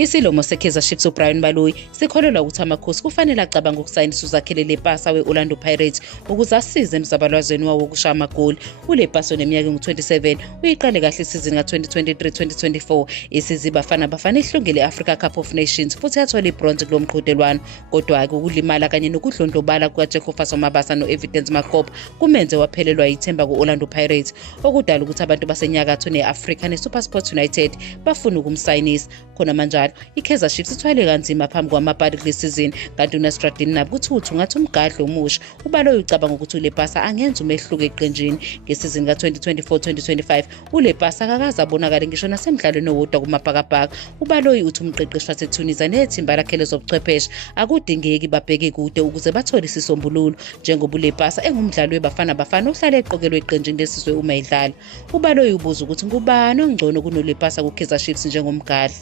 Isilomo seKaizer Chiefs uBrian Baloyi sikholelwa ukuthi amakhosi kufanele acabange ukusayinisa uzakhele lepasa we-Orlando Pirates ukuze asize emzabalazweni wawo wokushaya amagoli. uLepasa oneminyaka engu-27 uyiqale kahle isizini ka-2023-2024 isizini Bafana ihlungile i-Africa Cup of Nations futhi yathola ibronze kulo mqhudelwano. Kodwa-ke ukulimala kanye nokudlondlobala kukaJehofas Mabasa no-Evidence Makgopa kumenze waphelelwa yithemba ku-Orlando Pirates, okudala ukuthi abantu basenyakatho ne-Afrika ne-SuperSport United bafuna ukumsayinisa. Khona manjalo iKaizer Chiefs ithwele kanzima phambi kwamapali kule sizini, kanti uNasruddin Nabi kuthi ngathi umgadlo omusha. uBaloyi ucabanga ukuthi uLepasa angenza umehluko eqenjini. Ngesizini ka-2024-2025 uLepasa akakaze abonakale ngisho nasemidlalweni owodwa kumabhakabhaka. uBaloyi uthi umqeqeshi waseTunisia nethimba lakhe lezobuchwepheshe akudingeki babheke kude ukuze bathole isisombululo, njengoba uLepasa engumdlali weBafana ohlala eqokelwe eqenjini lesizwe uma edlala. uBaloyi ubuza ukuthi ngubani ongcono kunoLepasa kuKaizer Chiefs njengomgadli.